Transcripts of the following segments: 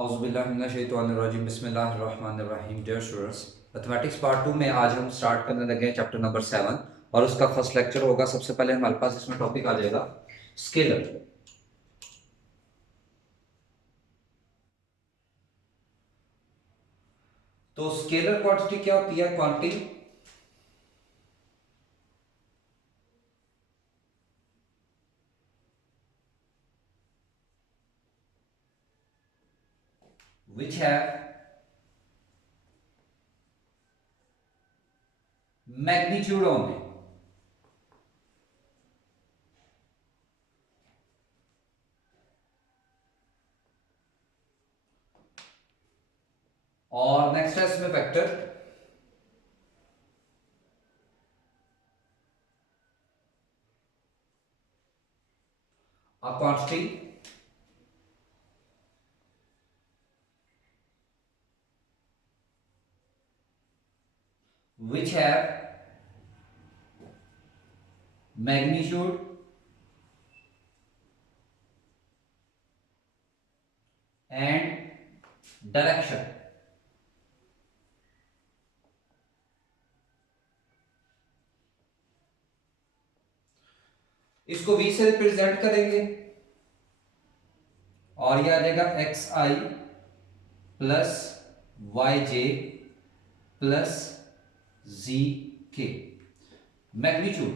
औज़ुबिल्लाहिमिनश्शैतानिर्रजीम बिस्मिल्लाहिर्रहमानिर्रहीम। Dear students, mathematics part 2 में आज हम स्टार्ट करने लगे हैं चैप्टर नंबर 7 और उसका फर्स्ट लेक्चर होगा। सबसे पहले हमारे पास इसमें टॉपिक आ जाएगा स्केलर। तो स्केलर क्वांटिटी क्या होती है? Quantity which have magnitude only. और नेक्स्ट है इसमें vector. A quantity which have magnitude and direction। इसको v से रिप्रेजेंट करेंगे और यह आ जाएगा एक्स आई plus Y j plus z k. Magnitude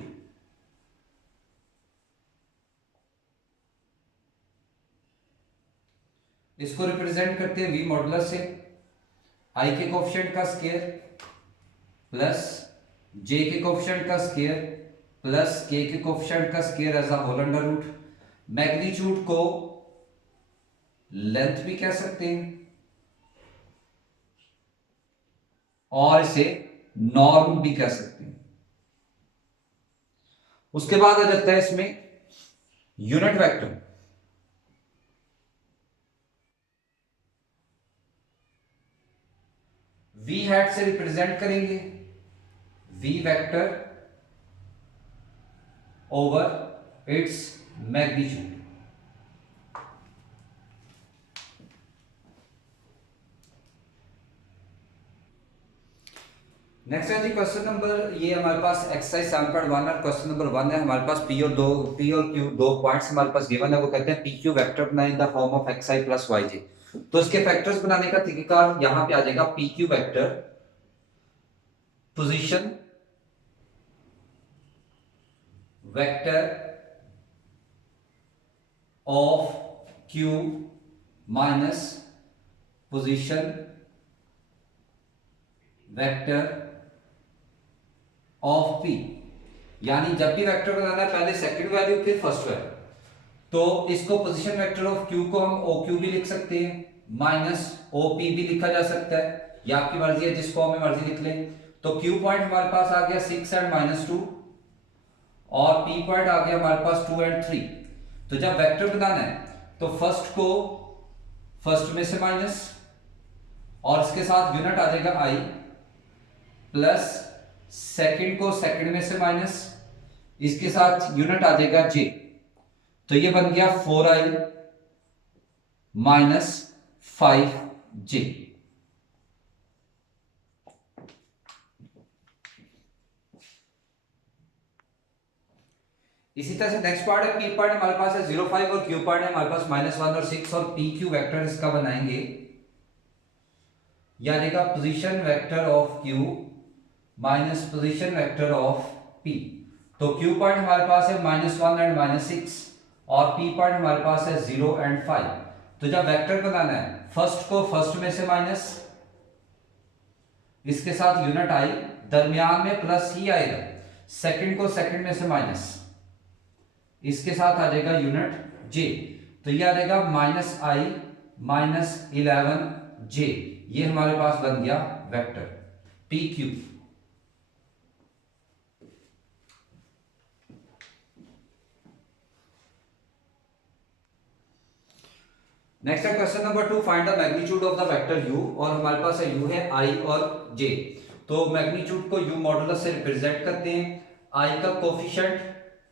इसको रिप्रेजेंट करते हैं v मॉडुलस से i के कोफिशिएंट का स्क्वायर प्लस j के कोफिशिएंट का स्क्वायर प्लस k के कोफिशिएंट का square as a whole under root. Magnitude को लेंथ भी कह सकते हैं और इसे नॉर्म भी कह सकते हैं। उसके बाद आ जाता है इसमें यूनिट वेक्टर। v हैट से रिप्रेजेंट करेंगे v vector over its magnitude. Next है जी क्वेश्चन नंबर, ये हमारे पास एक्सरसाइज 7.1 और क्वेश्चन नंबर 1 है। हमारे पास पी और क्यू दो पॉइंट्स हमारे पास गिवन है। वो कहते हैं पी क्यू वेक्टर बनाए in the form of X I plus Y J. तो इसके फैक्टर्स बनाने का तरीका यहां पे आ जाएगा। P Q vector position vector of Q minus position vector of P. यानी जब भी वेक्टर बनाना है पहले सेकंड वैल्यू फिर फर्स्ट वैल्यू। तो इसको पोजीशन वेक्टर ऑफ क्यू को हम ओ क्यू भी लिख सकते हैं, माइनस ओ पी भी लिखा जा सकता है, या आपकी मर्जी है जिस फॉर्म में मर्जी लिख लें। तो क्यू पॉइंट हमारे पास आ गया 6 एंड -2 और पी पॉइंट आ गया हमारे पास 2 एंड 3। तो जब वेक्टर बनाना है तो फर्स्ट को फर्स्ट में से माइनस और इसके साथ यूनिट आ जाएगा आई, प्लस सेकंड को सेकंड में से माइनस, इसके साथ यूनिट आ जाएगा जे। तो ये बन गया 4i माइनस 5j। इसी तरह से नेक्स्ट पार्ट है, पी पार्ट हमारे पास है 0,5 और क्यू पार्ट है हमारे पास -1 और 6 और पी क्यू वेक्टर इसका बनाएंगे। यानी का position vector of Q minus position vector of P. तो क्यू पॉइंट हमारे पास है -1 एंड -6 और पी पॉइंट हमारे पास है 0 एंड 5। तो जब वेक्टर बनाना है फर्स्ट को फर्स्ट में से माइनस, इसके साथ यूनिट आई, दरमियान में प्लस ही आएगा, सेकंड को सेकंड में से माइनस, इसके साथ आ जाएगा यूनिट जे। तो ये आ जाएगा -i -11j। ये हमारे पास बन गया वेक्टर पी क्यू। नेक्स्ट है question number 2, find the magnitude of the vector u। और हमारे पास है u है i और j। तो मैग्नीट्यूड को u मॉडुलस से रिप्रेजेंट करते हैं। i का कोफिशिएंट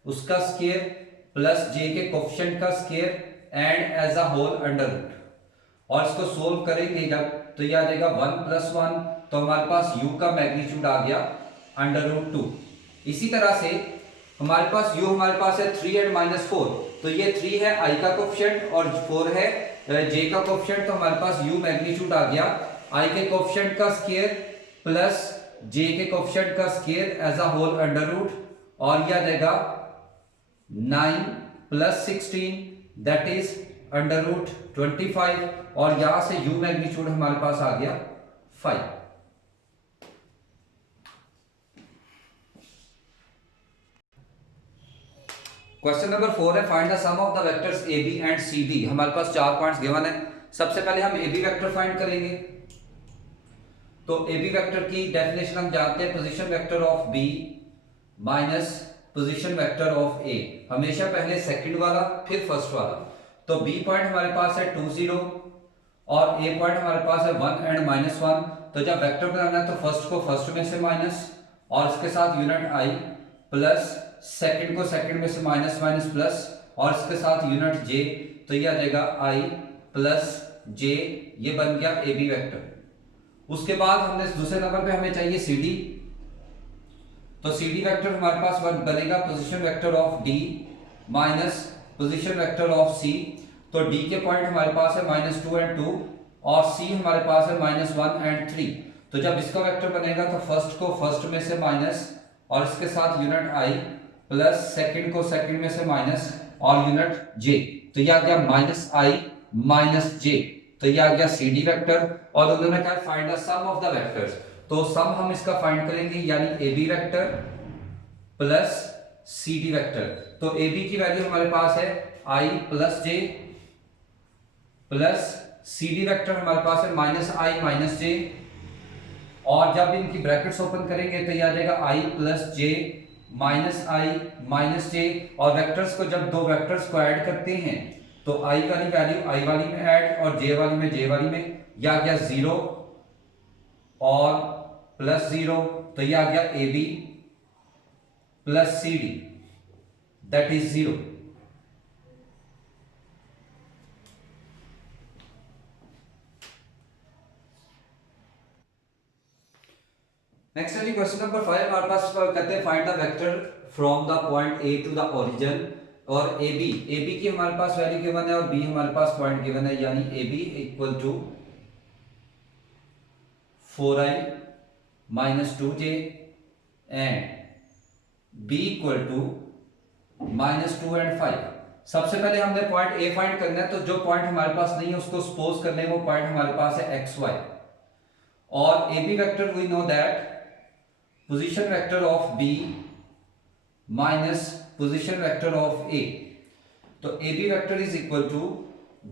उसका स्क्वायर प्लस j के कोफिशिएंट का square and as a whole under root. और इसको सोल्व करेंगे जब तो ये आ जाएगा 1 + 1, तो हमारे पास u का मैग्नीट्यूड आ गया √2। इसी तरह से हमारे पास u हमारे पास है 3 और -4, तो ये 3 है i का कोफिशिएंट और 4 है j का कोफिशिएंट, तो हमारे पास u मैग्नीट्यूड आ गया i के कोफिशिएंट का स्क्वायर प्लस j के कोफिशिएंट का स्क्वायर एज अ होल √ और यह आ जाएगा 9 + 16 दैट इज √25 और यहां से u मैग्नीट्यूड हमारे पास आ गया 5। क्वेश्चन नंबर 4 है find the sum of the vectors A B and C D. हमारे पास 4 पॉइंट्स गिवन है। सबसे पहले हम ए बी वेक्टर फाइंड करेंगे। तो ए बी वेक्टर की डेफिनेशन हम जानते हैं, position vector of B minus position vector of A. हमेशा पहले सेकंड वाला फिर फर्स्ट वाला। तो बी पॉइंट हमारे पास है 2 0 और ए पॉइंट हमारे पास है 1 और -1। तो जब वेक्टर बनाना है तो फर्स्ट को फर्स्ट में से माइनस और इसके साथ यूनिट आई प्लस सेकंड को सेकंड में से माइनस माइनस प्लस और इसके साथ यूनिट जे, तो ये आ जाएगा आई प्लस जे। ये बन गया ए बी वेक्टर। उसके बाद हमने दूसरे नंबर पे हमें चाहिए सी डी। तो सी डी वेक्टर हमारे पास बनेगा position vector of D minus position vector of C. तो डी के पॉइंट हमारे पास है -2 और 2 और सी हमारे पास है -1 और 3। तो जब इसका वेक्टर बनेगा तो फर्स्ट को फर्स्ट में से माइनस और इसके साथ यूनिट आई प्लस सेकंड को सेकंड में से माइनस और यूनिट जे, तो यह आ गया -i - j। तो यह आ गया सी डी वेक्टर। और उन्होंने कहा find the sum of the vectors, तो सम हम इसका फाइंड करेंगे यानी A B vector plus C D vector. तो ए बी की वैल्यू हमारे पास है i + j plus C D vector हमारे पास है -i - j। और जब इनकी ब्रैकेट्स ओपन करेंगे तो यह आ जाएगा i + j -i - j। और वेक्टर्स को जब दो वेक्टर्स को ऐड करते हैं तो i वाली वैल्यू i वाली में ऐड और j वाली में j वाली में, यह आ गया 0 और +0। तो यह आ गया A B plus C D that is 0। Next है जी क्वेश्चन नंबर 5। हमारे पास कहते हैं find the vector from the point A to the origin. और ए बी की हमारे पास वैल्यू गिवन है और बी हमारे पास पॉइंट गिवन है, यानी A B equal to 4i - 2j and B equal to -2 और 5। सबसे पहले हमने पॉइंट ए फाइंड करना है, तो जो पॉइंट हमारे पास नहीं है उसको सपोज कर लें वो पॉइंट हमारे पास है xy। और A B vector we know that position vector of B minus position vector of A. तो A B vector is equal to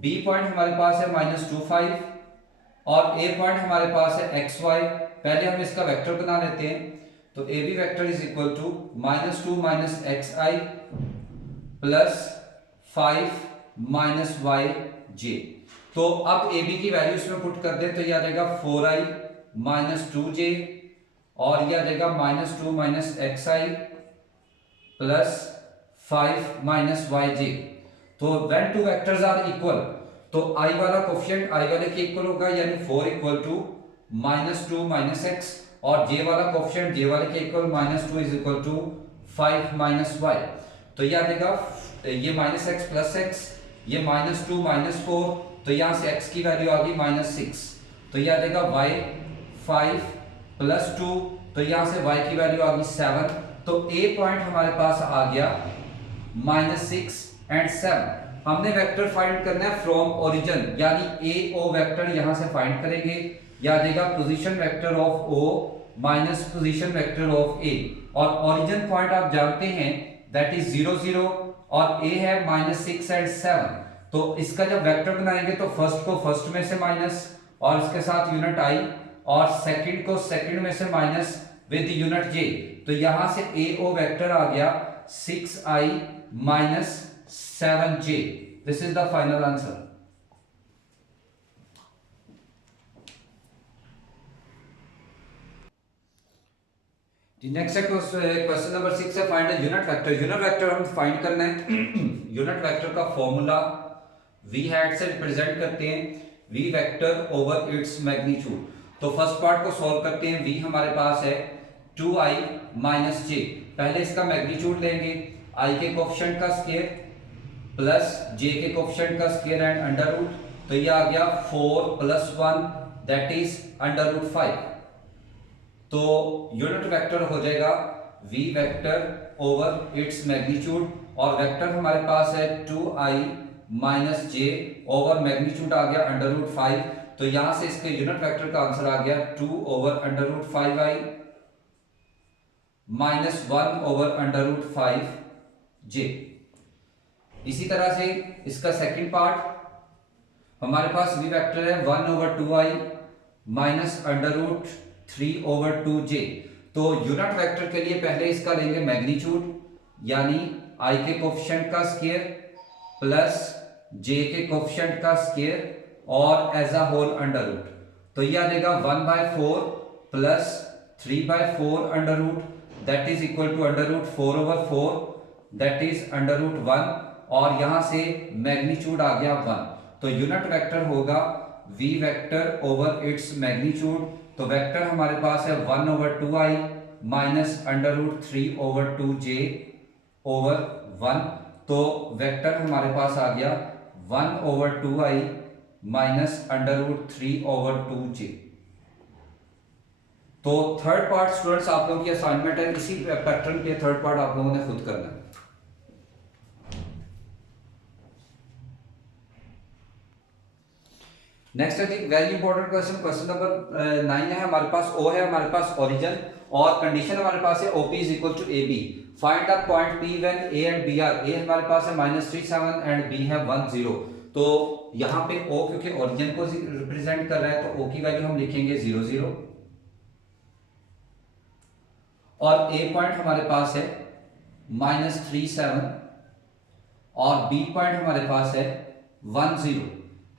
B point हमारे पास है -2 5 और ए पॉइंट हमारे पास है xy। पहले हम इसका वेक्टर बना लेते हैं। तो A B vector is equal to -2 - xi plus 5 - yj। तो अब ए बी की वैल्यू इसमें पुट कर दें तो यह आ जाएगा 4i - 2j और यह आ जाएगा -2 - xi प्लस 5 - yj। तो when two vectors are equal तो i वाला कोफिशिएंट i वाले के इक्वल होगा, यानी 4 इक्वल टू -2 - x और j वाला कोफिशिएंट j वाले के equal -2 is equal to 5 - y। तो यह आ जाएगा ये -x प्लस x, ये -2 - 4, तो यहां से x की वैल्यू आ गई -6। तो यह आ जाएगा y 5 + 2, तो यहां से y की वैल्यू आ गई 7। तो a पॉइंट हमारे पास आ गया -6 और 7। हमने वेक्टर फाइंड करना है फ्रॉम ओरिजिन, यानी ए ओ वेक्टर यहां से फाइंड करेंगे। यह आ जाएगा position vector of o minus position vector of a। और ओरिजिन पॉइंट आप जानते हैं दैट इज 0 0 और a है -6 और 7। तो इसका जब वेक्टर बनाएंगे तो फर्स्ट को फर्स्ट में से माइनस और इसके साथ यूनिट i और सेकंड को सेकंड में से माइनस विद यूनिट j। तो यहां से a o वेक्टर आ गया 6i - 7j। This is the final answer. Next question number 6 है find the unit vector. Unit vector हम फाइंड करना है। यूनिट वेक्टर का फॉर्मूला v हैट से रिप्रेजेंट करते हैं। v vector over its magnitude. तो फर्स्ट पार्ट को सॉल्व करते हैं। v हमारे पास है 2i माइनस j। पहले इसका मैग्नीट्यूड लेंगे, i के कोएफिशिएंट का स्क्वायर प्लस j के कोएफिशिएंट का स्क्वायर एंड अंडर रूट। तो ये आ गया 4 + 1 दैट इज अंडर रूट 5। तो यूनिट वेक्टर हो जाएगा v vector over its magnitude, और वेक्टर हमारे पास है 2i minus j over magnitude आ गया अंडर रूट 5। तो यहां से इसके यूनिट वेक्टर का आंसर आ गया 2 over under root 5i minus 1 over under root 5j। इसी तरह से इसका सेकंड पार्ट हमारे पास v वेक्टर है 1 over 2i minus under root 3 over 2j। तो यूनिट वेक्टर के लिए पहले इसका लेंगे मैग्नीट्यूड, यानी i के कोएफिशिएंट का स्क्वायर प्लस j के कोएफिशिएंट का स्क्वायर और as a whole under root. तो ये आ जाएगा 1/4 plus 3/4 under root that is equal to under root 4 over 4 that is under root 1, और यहां से मैग्नीट्यूड आ गया 1। तो यूनिट वेक्टर होगा v vector over its magnitude. तो वेक्टर हमारे पास है 1 over 2i minus under root 3 over 2j over 1। तो वेक्टर हमारे पास आ गया 1 over 2i minus under root 3 over 2j। तो थर्ड पार्ट स्टूडेंट्स आप लोगों की असाइनमेंट है, इसी पैटर्न के थर्ड पार्ट आप लोगों ने खुद करना है। नेक्स्ट है जी very important question, question number 9 है हमारे पास। O है हमारे पास ओरिजिन, और कंडीशन हमारे पास है OP is equal to AB। Find the point P when A and B are, A हमारे पास है -37 एंड B है 10। तो यहाँ पे O क्योंकि ओरिजिन को रिप्रेजेंट कर रहा है तो O की वैल्यू हम लिखेंगे 00, और A पॉइंट हमारे पास है -37 और B पॉइंट हमारे पास है 10।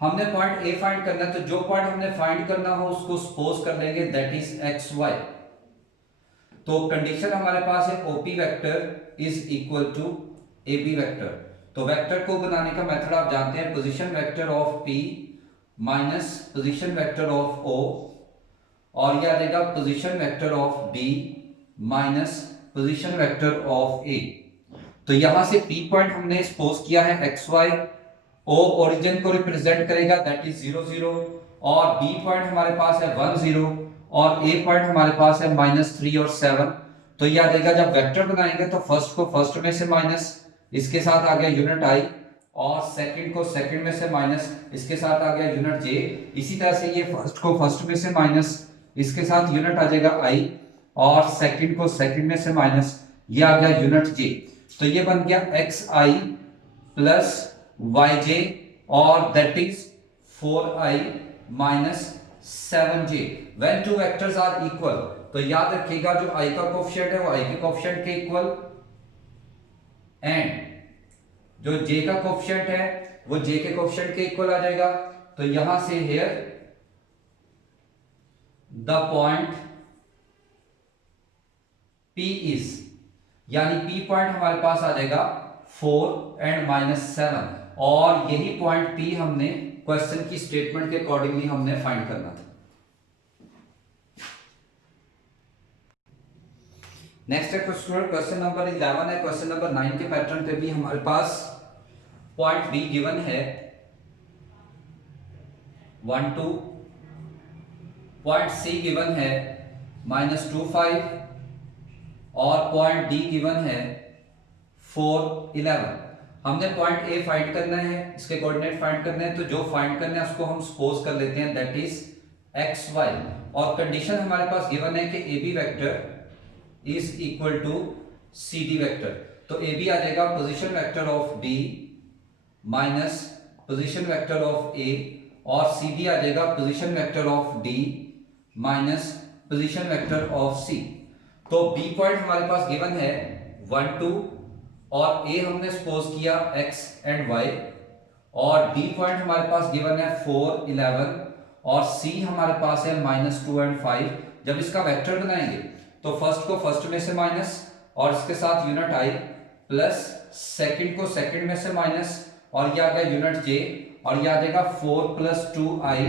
हमने पॉइंट ए फाइंड करना है, तो जो पॉइंट हमने फाइंड करना हो उसको सपोज कर लेंगे दैट इज एक्स वाई। तो कंडीशन हमारे पास है OP vector is equal to AB vector. तो वेक्टर को बनाने का मेथड आप जानते हैं, position vector of P minus position vector of O, और यह आ जाएगा position vector of B minus position vector of A. तो यहां से पी पॉइंट हमने सपोज किया है एक्स वाई, O ओरिजिन को रिप्रेजेंट करेगा दैट इज 00, और B पॉइंट हमारे पास है 10, और A पॉइंट हमारे पास है -3 और 7। तो ये आ जाएगा, जब वेक्टर बनाएंगे तो फर्स्ट को फर्स्ट में से माइनस, इसके साथ आ गया यूनिट I, और सेकंड को सेकंड में से माइनस, इसके साथ आ गया यूनिट J। इसी तरह से ये फर्स्ट को फर्स्ट में से माइनस, इसके साथ यूनिट आ जाएगा I, और सेकंड को सेकंड में से माइनस, ये आ गया यूनिट J। तो ये बन गया xi प्लस yj, और that is 4i minus 7j when two vectors are equal। तो याद रखिएगा जो i का कोएफिशिएंट है वो i के कोएफिशिएंट के इक्वल, एंड जो j का कोएफिशिएंट है वो j के कोएफिशिएंट के इक्वल आ जाएगा। तो यहां से here the point p is, यानी p पॉइंट हमारे पास आ जाएगा 4 एंड -7, और यही पॉइंट P हमने क्वेश्चन की स्टेटमेंट के अकॉर्डिंगली हमने फाइंड करना था। नेक्स्ट है क्वेश्चन नंबर 11 है। क्वेश्चन नंबर 9 के पैटर्न पे भी हमारे पास पॉइंट B गिवन है 1 2, पॉइंट C गिवन है -25, और पॉइंट D गिवन है 4 11। हमने पॉइंट ए फाइंड करना है, इसके कोऑर्डिनेट फाइंड करने हैं, तो जो फाइंड करना है उसको हम सपोज कर लेते हैं दैट इज एक्स वाई, और कंडीशन हमारे पास गिवन है कि A B vector is equal to C D vector. तो ए बी आ जाएगा position vector of B minus position vector of A, और सी डी आ जाएगा position vector of D minus position vector of C. तो B point हमारे पास given है 1 2, और A हमने सपोज किया x एंड y, और D पॉइंट हमारे पास गिवन है 4 11, और C हमारे पास है -2 एंड 5। जब इसका वेक्टर बनाएंगे तो फर्स्ट को फर्स्ट में से माइनस, और इसके साथ यूनिट I, प्लस सेकंड को सेकंड में से माइनस, और ये आ गया यूनिट J, और ये आ जाएगा 4 plus 2i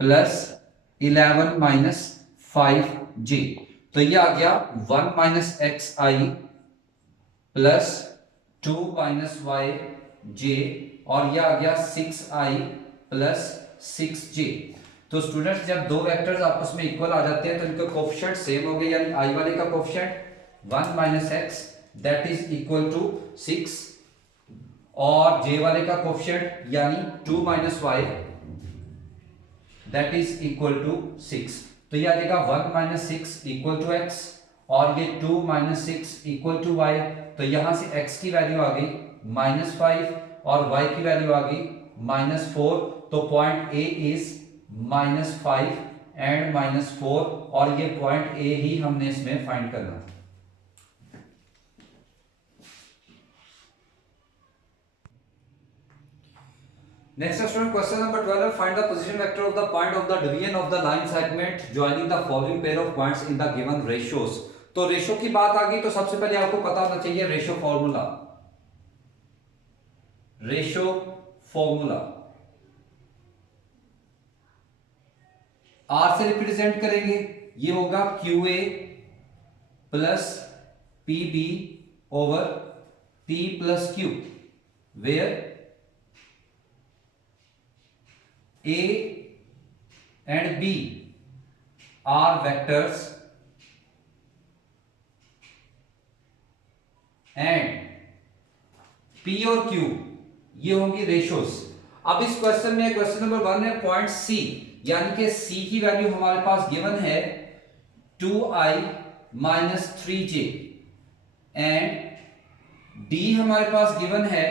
plus 11 minus 5j। तो ये आ गया 1 माइनस एक्स आई प्लस 2 माइनस वाई जे, और यह आ गया 6i प्लस 6j। तो स्टूडेंट्स जब दो वेक्टर्स आपस में इक्वल आ जाते हैं तो इनका कोएफिशिएंट सेम हो गए, यानी i वाले का coefficient 1 minus X that is equal to 6 और j वाले का कोएफिशिएंट यानी 2 minus Y that is equal to 6। तो ये आ जाएगा 1 माइनस 6 इक्वल टू एक्स और ये 2 माइनस 6 इक्वल टू वाई। तो यहां से x की वैल्यू आ गई -5 और y की वैल्यू आ गई -4। तो पॉइंट A इज -5 एंड -4 और ये पॉइंट A ही हमने इसमें फाइंड करना है। Next student, question number 12. Find the position vector of the point of the division of the line segment joining the following pair of points in the given ratios. तो ratio की बात आ गई तो सबसे पहले आपको पता होना चाहिए ratio formula. Ratio formula R से रिप्रेजेंट करेंगे, ये होगा QA plus PB over P plus Q, where A and B are vectors and P और Q ये होंगी रेशोस। अब इस क्वेश्चन में क्वेश्चन नंबर 1 है पॉइंट C, यानी कि C की वैल्यू हमारे पास गिवन है 2i minus 3j and D हमारे पास गिवन है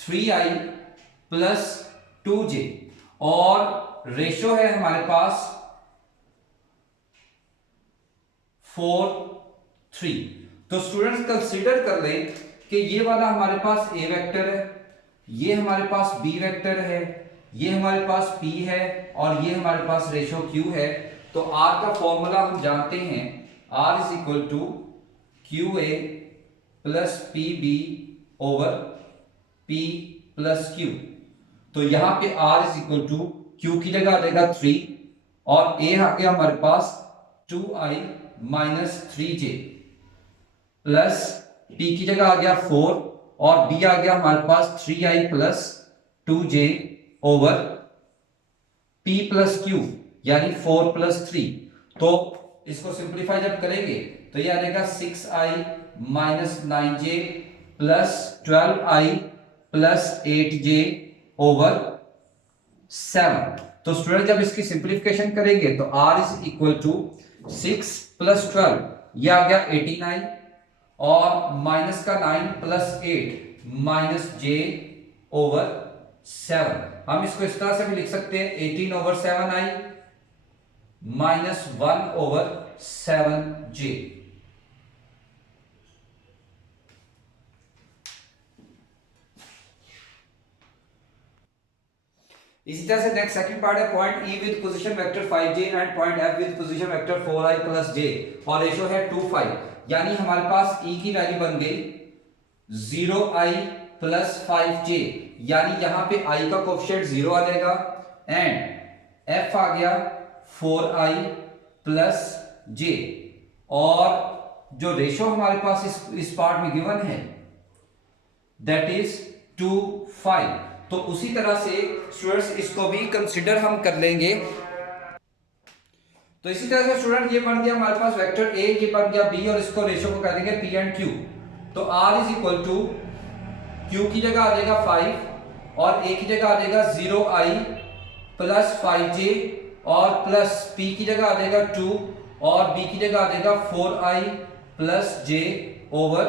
3i प्लस 2j और रेशो है हमारे पास 4:3। तो स्टूडेंट्स कंसीडर कर लें कि ये वाला हमारे पास A वेक्टर है, ये हमारे पास B वेक्टर है, ये हमारे पास P है और ये हमारे पास रेशो Q है। तो R का फॉर्मूला हम जानते हैं, R is equal to QA plus PB over P plus Q। तो यहां पे R is equal to Q की जगह आ जाएगा 3 और A आ गया हमारे पास 2i minus 3j plus P की जगह आ गया 4 और B आ गया हमारे पास 3i plus 2j over P plus Q यानी 4 प्लस 3। तो इसको सिंप्लीफाई जब करेंगे तो ये आ जाएगा 6i minus 9j plus 12i plus 8j over 7। तो स्टूडेंट जब इसकी सिंप्लीफिकेशन करेंगे तो r is equal to 6 plus 12 ये आ गया 18i और माइनस का 9 प्लस 8 माइनस j ओवर 7। हम इसको इस तरह से भी लिख सकते हैं 18 over 7i minus 1 over 7j। इसी तरह से नेक्स्ट सेकंड पार्ट है point E with position vector 5j and point F with position vector 4i plus j और रेशो है 2:5, यानी हमारे पास E की वैल्यू बन गई 0i प्लस 5j, यानी यहां पे I का कोएफिशिएंट 0 आ जाएगा एंड F आ गया 4i प्लस j और जो रेशो हमारे पास इस पार्ट में गिवन है दैट इज 2:5। तो उसी तरह से स्टूडेंट्स इसको भी कंसीडर हम कर लेंगे। तो इसी तरह से स्टूडेंट ये बन गया हमारे पास वेक्टर A, ये बन गया B और इसको रेशो को कह देंगे P एंड Q। तो R is equal to Q की जगह आ जाएगा 5 और A की जगह आ जाएगा 0i प्लस 5j और प्लस P की जगह आ जाएगा 2 और B की जगह आ जाएगा 4i plus j over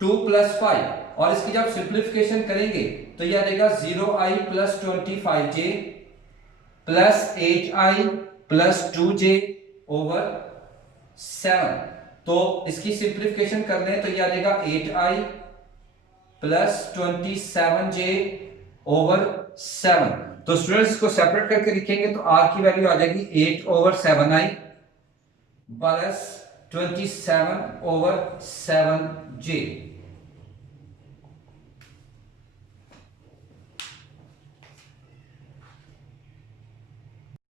2 plus 5 और इसकी जब सिंप्लीफिकेशन करेंगे तो यह आ जाएगा 0i plus 25j plus 8i plus 2j over 7। तो इसकी सिंप्लीफिकेशन कर लें तो यह आ जाएगा 8i प्लस 27j ओवर 7। तो स्टूडेंट्स इसको सेपरेट करके लिखेंगे तो r की वैल्यू आ जाएगी 8 over 7i plus 27 over 7j।